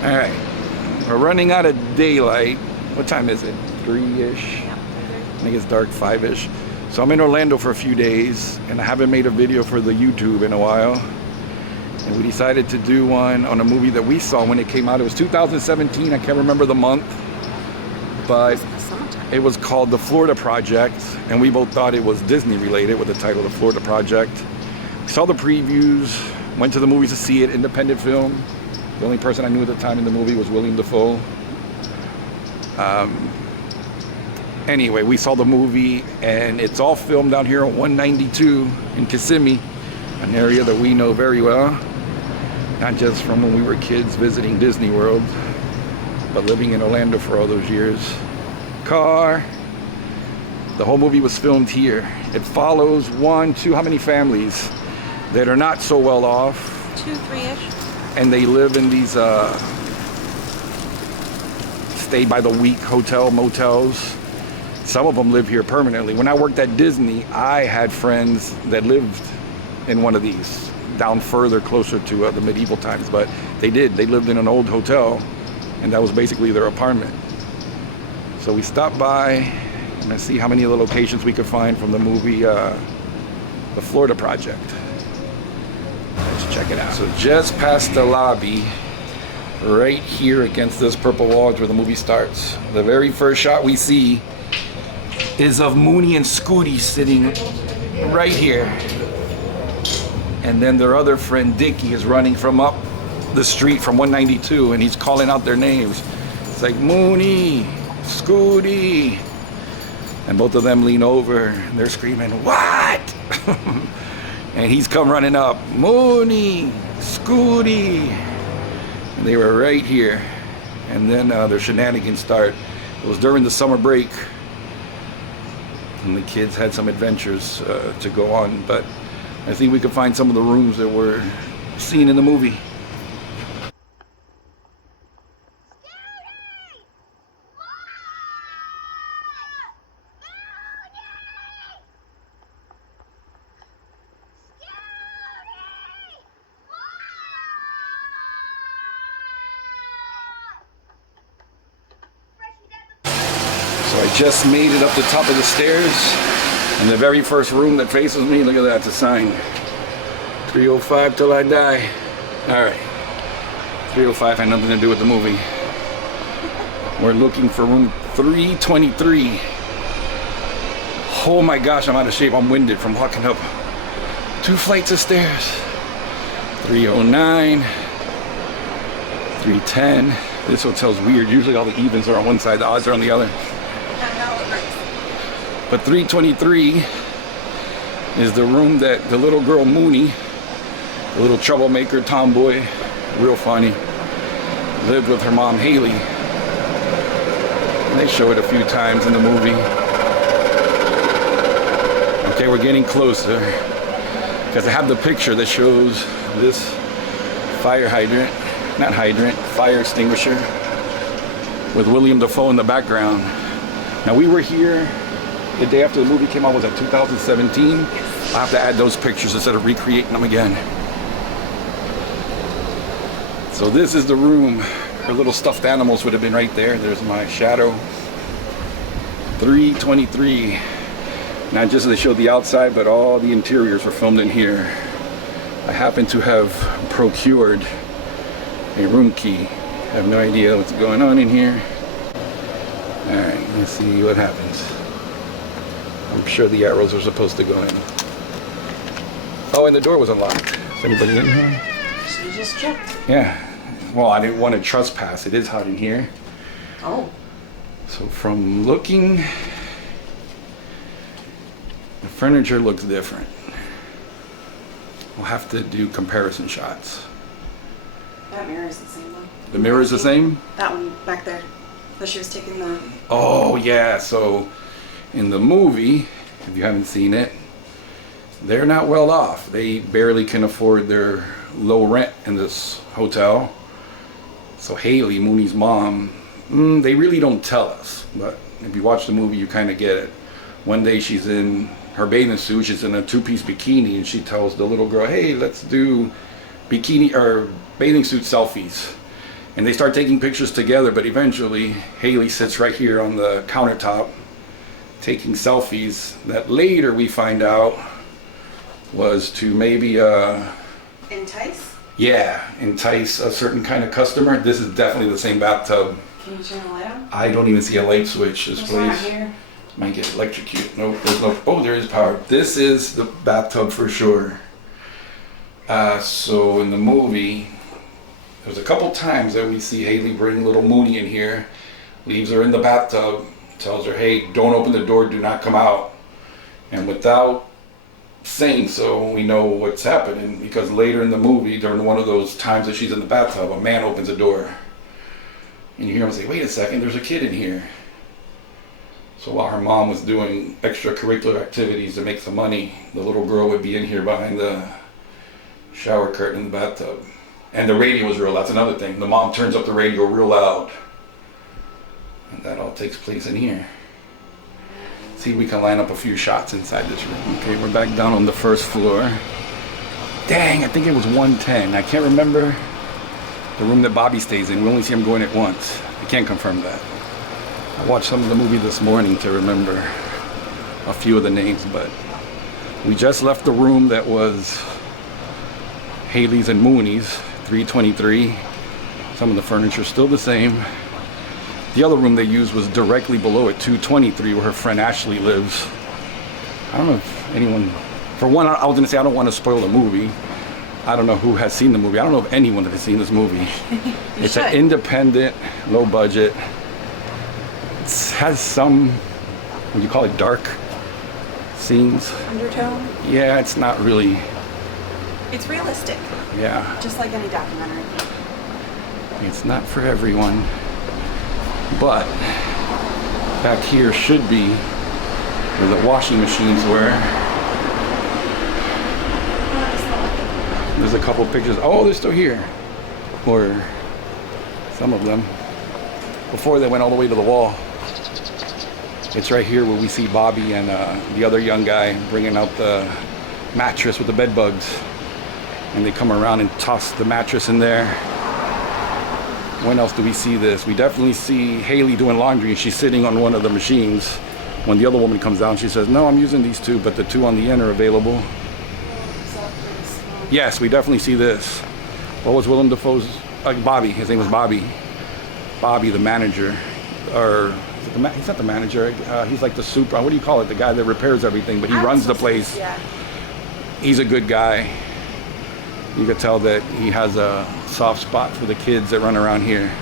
All right, we're running out of daylight. What time is it? 3-ish? Yeah. I think it's dark 5-ish. So I'm in Orlando for a few days, and I haven't made a video for the YouTube in a while. And we decided to do one on a movie that we saw when it came out. It was 2017, I can't remember the month, but it was called The Florida Project, and we both thought it was Disney related with the title The Florida Project. We saw the previews, went to the movies to see it, independent film. The only person I knew at the time in the movie was William Dafoe. Anyway, we saw the movie, and it's all filmed down here on 192 in Kissimmee, an area that we know very well, not just from when we were kids visiting Disney World, but living in Orlando for all those years. Car. The whole movie was filmed here. It follows how many families that are not so well off? 2, 3-ish. And they live in these stay by the week hotel motels. Some of them live here permanently. When I worked at Disney, I had friends that lived in one of these down further, closer to the medieval times, but they lived in an old hotel, and that was basically their apartment. So we stopped by and see how many of the locations we could find from the movie The Florida Project. Let's check it out. So just past the lobby, right here against this purple wall is where the movie starts. The very first shot we see is of Moonee and Scooty sitting right here. And then their other friend Dickie is running from up the street from 192, and he's calling out their names. It's like, Moonee, Scooty. And both of them lean over and they're screaming, what? And he's come running up, Moonee, Scooty. And they were right here. And then their shenanigans start. It was during the summer break, and the kids had some adventures to go on, but I think we could find some of the rooms that were seen in the movie. So I just made it up the top of the stairs, and the very first room that faces me, look at that, it's a sign. 305 till I die. Alright. 305 had nothing to do with the movie. We're looking for room 323. Oh my gosh, I'm out of shape. I'm winded from walking up 2 flights of stairs. 309. 310. This hotel's weird. Usually all the evens are on one side, the odds are on the other. But 323 is the room that the little girl Moonee, the little troublemaker, tomboy, real funny, lived with her mom Haley. And they show it a few times in the movie. Okay, we're getting closer, because I have the picture that shows this fire extinguisher with William Dafoe in the background. Now we were here the day after the movie came out. Was that 2017? I'll have to add those pictures instead of recreating them again. So this is the room. Her little stuffed animals would have been right there. There's my shadow. 323. Not just they showed the outside, but all the interiors were filmed in here. I happen to have procured a room key. I have no idea what's going on in here. Alright, let's see what happens. I'm sure the arrows are supposed to go in. Oh, and the door was unlocked. Is anybody in here? Should have just checked. Yeah. Well, I didn't want to trespass. It is hot in here. Oh. So from looking, the furniture looks different. We'll have to do comparison shots. That mirror is the same one. The mirror is the same? That one back there. That she was taking the... Oh, yeah. So in the movie, if you haven't seen it, they're not well off. They barely can afford their low rent in this hotel. So Haley, Moonee's mom, they really don't tell us, but if you watch the movie, you kind of get it. One day she's in her bathing suit, she's in a 2-piece bikini, and she tells the little girl, hey, let's do bikini or bathing suit selfies. And they start taking pictures together, but eventually Haley sits right here on the countertop taking selfies that later we find out was to maybe entice a certain kind of customer. This is definitely the same bathtub. Can you turn the light on? I don't even see a light switch this place. Here. Might get electrocuted. Nope, there's no. Oh, there is power. This is the bathtub for sure. So in the movie, there's a couple times that we see Haley bring little Moonee in here, leaves her in the bathtub, tells her, hey, don't open the door, do not come out. And without saying so, we know what's happening, because later in the movie, during one of those times that she's in the bathtub, a man opens the door. And you hear him say, wait a second, there's a kid in here. So while her mom was doing extracurricular activities to make some money, the little girl would be in here behind the shower curtain in the bathtub. And the radio was real, that's another thing. The mom turns up the radio real loud. And that all takes place in here. See if we can line up a few shots inside this room. Okay, we're back down on the first floor. Dang, I think it was 110. I can't remember the room that Bobby stays in. We only see him going it once. I can't confirm that. I watched some of the movie this morning to remember a few of the names, but we just left the room that was Haley's and Moonee's, 323. Some of the furniture is still the same. The other room they used was directly below it, 223, where her friend Ashley lives. I don't know if anyone, for one, I was gonna say I don't want to spoil the movie. I don't know who has seen the movie. I don't know if anyone has seen this movie. It's an independent, low budget. It has some, what do you call it, dark scenes. Undertone? Yeah, it's not really. It's realistic. Yeah. Just like any documentary. It's not for everyone. But back here should be where the washing machines were. There's a couple pictures. Oh, they're still here. Or some of them. Before they went all the way to the wall. It's right here where we see Bobby and the other young guy bringing out the mattress with the bed bugs. And they come around and toss the mattress in there. When else do we see this? We definitely see Haley doing laundry. She's sitting on one of the machines. When the other woman comes down, she says, no, I'm using these two, but the two on the end are available. Yes, we definitely see this. What was Willem Dafoe's, Bobby, his name was Bobby. Bobby, the manager, or he's not the manager, he's like the super, what do you call it? The guy that repairs everything, but he runs the place. Yeah. He's a good guy. You could tell that he has a soft spot for the kids that run around here.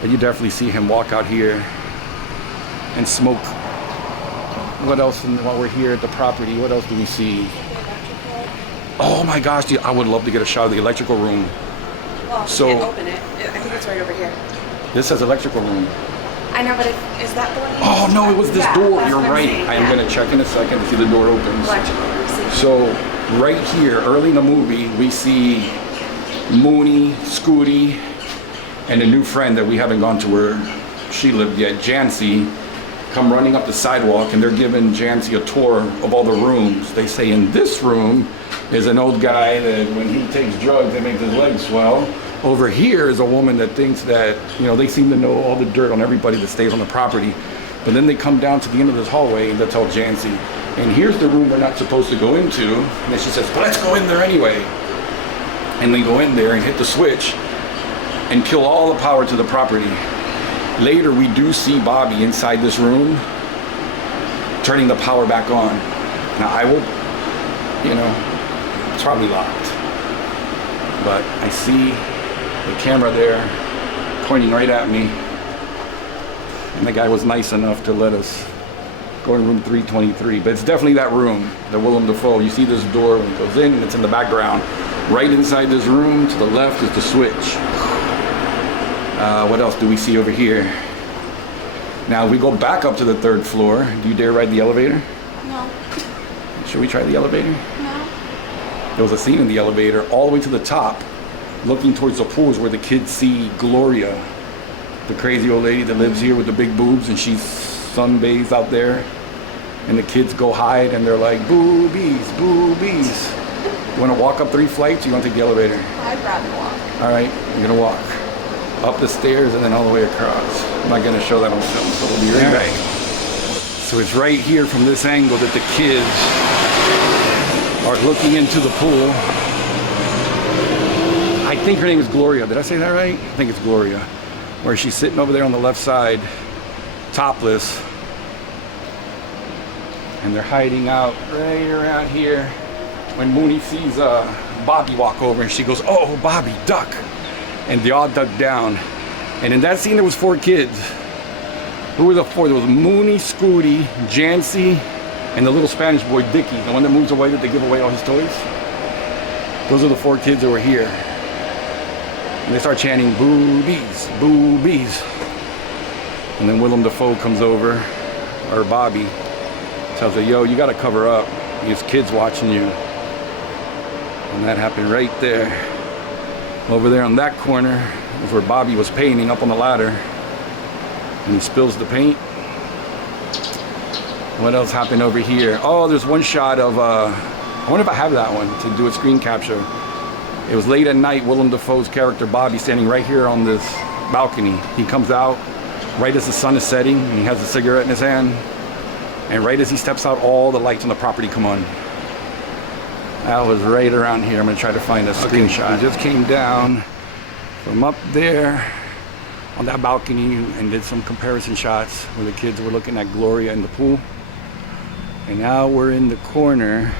But you definitely see him walk out here and smoke. What else, while we're here at the property, what else do we see? Oh my gosh, dude, I would love to get a shot of the electrical room. Well, So- you can't open it. I think it's right over here. This says electrical room. I know, but is that the one? Oh no, it was this Yeah, door, that's you're what I'm right. saying, I'm yeah. gonna check in a second to see the door opens. Electrical room, see? So right here, early in the movie, we see Moonee, Scooty, and a new friend that we haven't gone to where she lived yet, Jancy, come running up the sidewalk, and they're giving Jancy a tour of all the rooms. They say in this room is an old guy that when he takes drugs, it makes his legs swell. Over here is a woman that thinks that, they seem to know all the dirt on everybody that stays on the property. But then they come down to the end of this hallway and they tell Jancy, and here's the room we're not supposed to go into. And then she says, well, let's go in there anyway. And they go in there and hit the switch and kill all the power to the property. Later, we do see Bobby inside this room turning the power back on. Now, I will, it's probably locked. But I see the camera there pointing right at me. And the guy was nice enough to let us go in room 323. But it's definitely that room, the Willem Dafoe. You see this door when it goes in and it's in the background. Right inside this room, to the left is the switch. What else do we see over here? Now we go back up to the third floor. Do you dare ride the elevator? No. Should we try the elevator? No. There was a scene in the elevator all the way to the top, looking towards the pools where the kids see Gloria, the crazy old lady that lives here with the big boobs, and she's sunbathes out there. And the kids go hide and they're like, boobies, boobies. You want to walk up 3 flights or you want to take the elevator? I'd rather walk. All right, you're going to walk. up the stairs and then all the way across. I'm not gonna show that on film, so we'll be right back. So it's right here from this angle that the kids are looking into the pool. I think her name is Gloria. Did I say that right? I think it's Gloria. Where she's sitting over there on the left side, topless. And they're hiding out right around here. When Moonee sees Bobby walk over and she goes, "Oh, Bobby, duck." And they all duck down. And in that scene, there was 4 kids. Who were the 4? There was Moonee, Scooty, Jancy, and the little Spanish boy, Dickie, the one that moves away that they give away all his toys. Those are the 4 kids that were here. And they start chanting, "Boobies, boobies." And then Willem Dafoe comes over, or Bobby, tells her, "Yo, you gotta cover up. There's kids watching you." And that happened right there. Over there on that corner was where Bobby was painting up on the ladder. And he spills the paint. What else happened over here? Oh, there's one shot of, I wonder if I have that one to do a screen capture. It was late at night, Willem Dafoe's character Bobby standing right here on this balcony. He comes out right as the sun is setting, and he has a cigarette in his hand. And right as he steps out, all the lights on the property come on. That was right around here. I'm gonna try to find a screenshot. I just came down from up there on that balcony and did some comparison shots where the kids were looking at Gloria in the pool. And now we're in the corner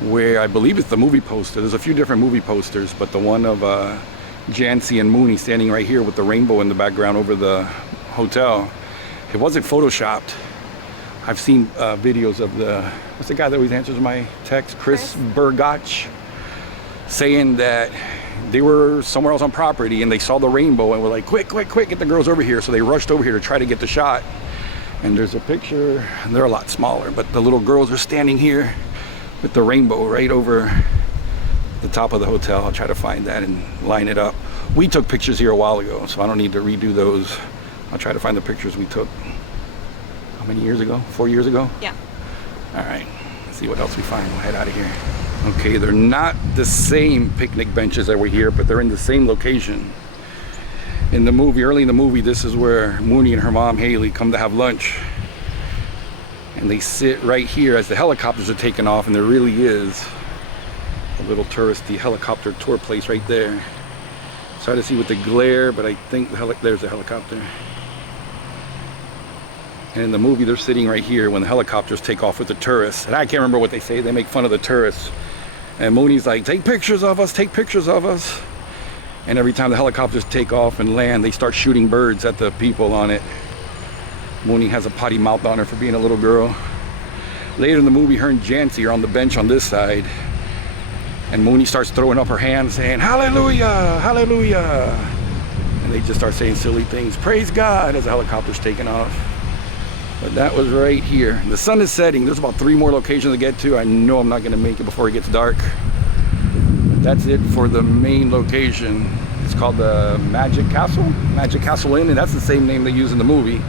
where I believe it's the movie poster. There's a few different movie posters, but the one of Jancy and Moonee standing right here with the rainbow in the background over the hotel. It wasn't photoshopped. I've seen videos of what's the guy that always answers my text? Chris Burgach, saying that they were somewhere else on property and they saw the rainbow and were like, quick, quick, quick, get the girls over here. So they rushed over here to try to get the shot. And there's a picture, and they're a lot smaller, but the little girls are standing here with the rainbow right over the top of the hotel. I'll try to find that and line it up. We took pictures here a while ago, so I don't need to redo those. I'll try to find the pictures we took. How many years ago? 4 years ago? Yeah. All right, let's see what else we find. We'll head out of here. Okay, they're not the same picnic benches that were here, but they're in the same location. In the movie, early in the movie, this is where Moonee and her mom, Haley, come to have lunch. And they sit right here as the helicopters are taking off, and there really is a little touristy helicopter tour place right there. It's hard to see with the glare, but I think there's a helicopter. And in the movie, they're sitting right here when the helicopters take off with the tourists. And I can't remember what they say. They make fun of the tourists. And Moonee's like, take pictures of us, take pictures of us. And every time the helicopters take off and land, they start shooting birds at the people on it. Moonee has a potty mouth on her for being a little girl. Later in the movie, her and Jancy are on the bench on this side. And Moonee starts throwing up her hands saying, "Hallelujah, hallelujah." And they just start saying silly things. Praise God as the helicopter's taking off. But that was right here. The sun is setting. There's about 3 more locations to get to. I know I'm not gonna make it before it gets dark. But that's it for the main location. It's called the Magic Castle Inn, and that's the same name they use in the movie.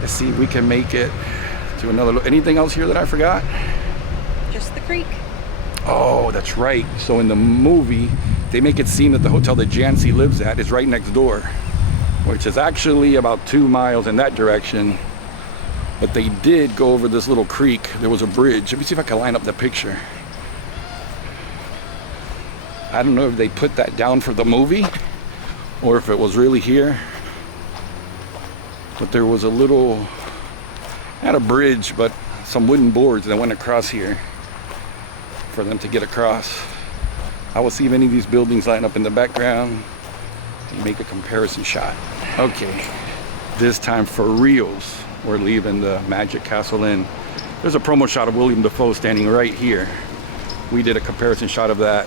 Let's see if we can make it to another. Anything else here that I forgot? Just the creek. Oh, that's right. So in the movie, they make it seem that the hotel that Jancy lives at is right next door, which is actually about 2 miles in that direction. But they did go over this little creek. There was a bridge. Let me see if I can line up the picture. I don't know if they put that down for the movie or if it was really here. But there was a little, not a bridge, but some wooden boards that went across here for them to get across. I will see if any of these buildings line up in the background and make a comparison shot. Okay, this time for reals, we're leaving the Magic Castle Inn. There's a promo shot of Willem Dafoe standing right here. We did a comparison shot of that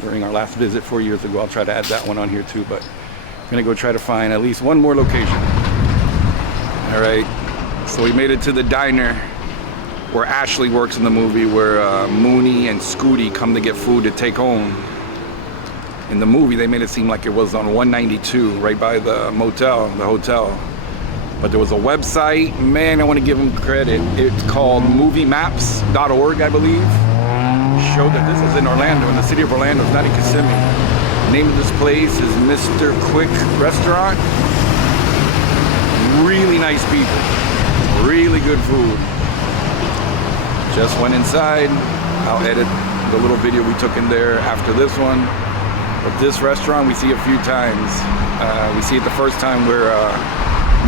during our last visit 4 years ago. I'll try to add that one on here too, but I'm gonna go try to find at least one more location. All right, so we made it to the diner where Ashley works in the movie, where Moonee and Scooty come to get food to take home. In the movie, they made it seem like it was on 192, right by the motel, the hotel. But there was a website, man, I want to give them credit. It's called moviemaps.org, I believe. Showed that this is in Orlando, in the city of Orlando, it's not in Kissimmee. Name of this place is Mr. Quick Restaurant. Really nice people. Really good food. Just went inside. I'll edit the little video we took in there after this one. But this restaurant we see a few times. We see it the first time where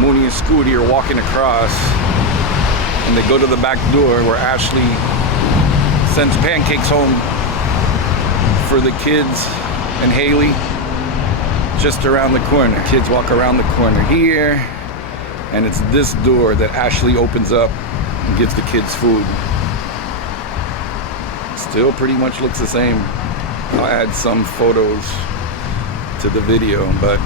Moonee and Scooty are walking across, and they go to the back door where Ashley sends pancakes home for the kids and Haley just around the corner. Kids walk around the corner here, and it's this door that Ashley opens up and gives the kids food. Still pretty much looks the same. I'll add some photos to the video, but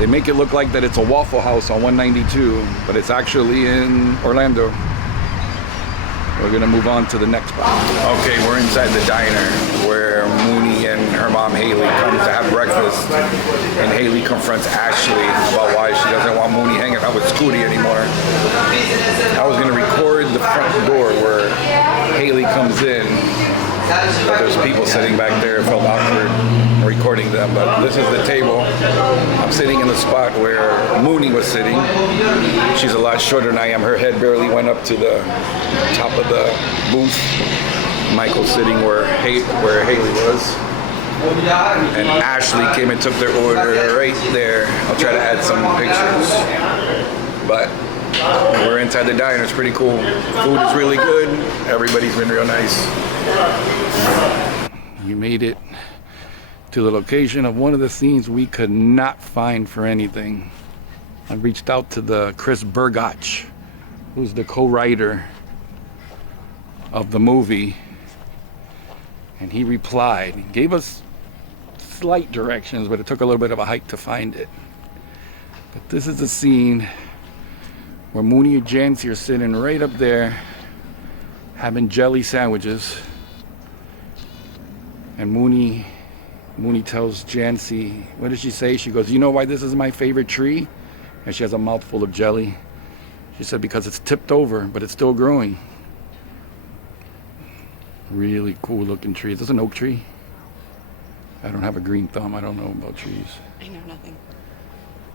they make it look like that it's a Waffle House on 192, but it's actually in Orlando. We're gonna move on to the next spot. Okay, we're inside the diner where Moonee and her mom Haley come to have breakfast, and Haley confronts Ashley about why she doesn't want Moonee hanging out with Scooty anymore. I was gonna record the front door where Haley comes in, but there's people sitting back there. It felt awkward recording them, but this is the table. I'm sitting in the spot where Moonee was sitting. She's a lot shorter than I am. Her head barely went up to the top of the booth. Michael's sitting where Haley was. And Ashley came and took their order right there. I'll try to add some pictures. But we're inside the diner. It's pretty cool. Food is really good. Everybody's been real nice. You made it to the location of one of the scenes we could not find for anything. I reached out to the Chris Burgach, who's the co-writer of the movie, and he replied. He gave us slight directions, but it took a little bit of a hike to find it. But this is the scene where Moonee and Jancy are sitting right up there having jelly sandwiches, and Moonee tells Jancy, what did she say? She goes, "You know why this is my favorite tree?" And she has a mouthful of jelly. She said, "Because it's tipped over, but it's still growing." Really cool looking tree. Is this an oak tree? I don't have a green thumb. I don't know about trees. I know nothing.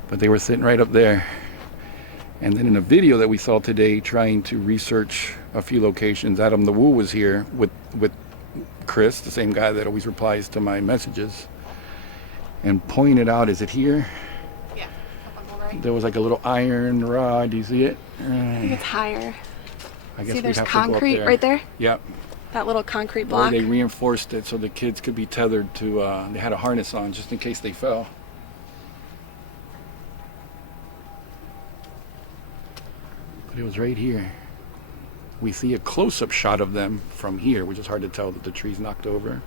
But they were sitting right up there. And then in a video that we saw today, trying to research a few locations, Adam the Woo was here with Chris, the same guy that always replies to my messages, and pointed out, is it here? Yeah, up on the right. There was like a little iron rod. Do you see it? I think it's higher. I guess See, there's we'd have to go up concrete there. right there? Yep. That little concrete Where block. they reinforced it so the kids could be tethered to, they had a harness on just in case they fell. But it was right here. We see a close-up shot of them from here, which is hard to tell that the tree's knocked over.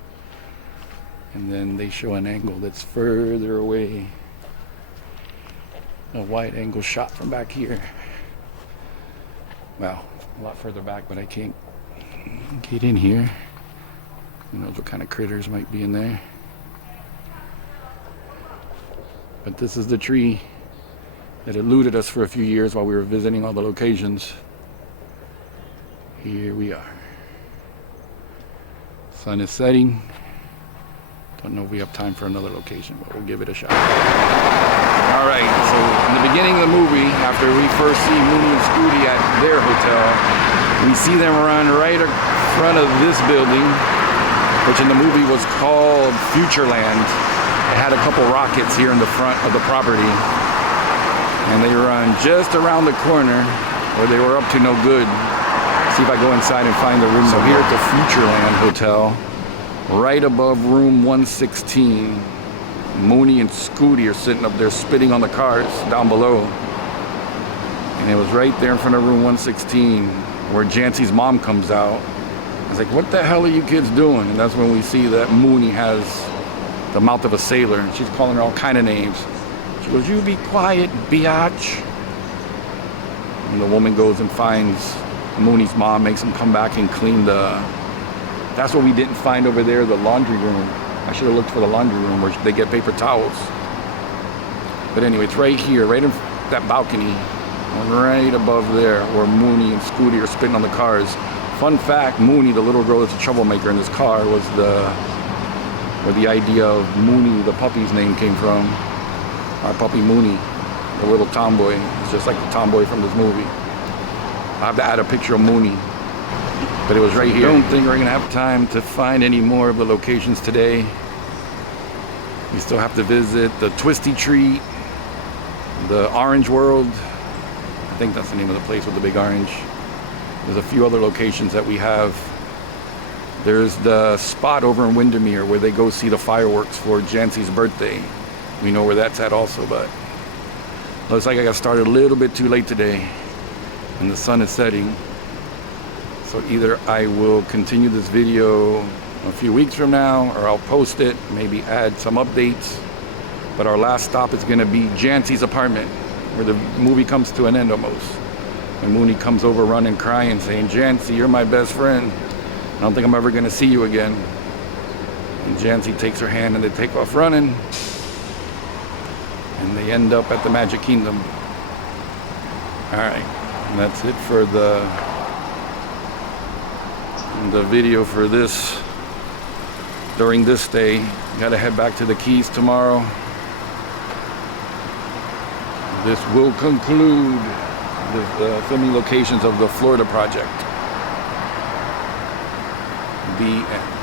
And then they show an angle that's further away. A wide angle shot from back here. Well, a lot further back, but I can't get in here. Who knows what kind of critters might be in there. But this is the tree that eluded us for a few years while we were visiting all the locations. Here we are. Sun is setting. Don't know if we have time for another location, but we'll give it a shot. All right, so in the beginning of the movie, after we first see Moonee and Scooty at their hotel, we see them run right in front of this building, which in the movie was called Futureland. It had a couple rockets here in the front of the property, and they run just around the corner where they were up to no good. See if I go inside and find the room. So here at the Futureland Hotel, right above room 116, Moonee and Scooty are sitting up there spitting on the cars down below. And it was right there in front of room 116 where Jancy's mom comes out. I was like, what the hell are you kids doing? And that's when we see that Moonee has the mouth of a sailor, and she's calling her all kind of names. She goes, "You be quiet, biatch." And the woman goes and finds Moonee's mom, makes him come back and clean that's what we didn't find over there, the laundry room. I should have looked for the laundry room where they get paper towels. But anyway, it's right here, right in that balcony, right above there where Moonee and Scooty are spitting on the cars. Fun fact, Moonee, the little girl that's a troublemaker in this car, was the where the idea of Moonee, the puppy's name, came from. Our puppy Moonee, the little tomboy. It's just like the tomboy from this movie. I have to add a picture of Moonee, but it was right here. I don't think we're gonna have time to find any more of the locations today. We still have to visit the Twisty Tree, the Orange World. I think that's the name of the place with the big orange. There's a few other locations that we have. There's the spot over in Windermere where they go see the fireworks for Jancy's birthday. We know where that's at also, but looks like I got started a little bit too late today and the sun is setting. So either I will continue this video a few weeks from now, or I'll post it, maybe add some updates. But our last stop is gonna be Jancy's apartment, where the movie comes to an end almost. And Moonee comes over running, crying, saying, "Jancy, you're my best friend. I don't think I'm ever gonna see you again." And Jancy takes her hand and they take off running. And they end up at the Magic Kingdom. All right, and that's it for the video for this, during this stay. Gotta head back to the Keys tomorrow. This will conclude the filming locations of the Florida project. The end.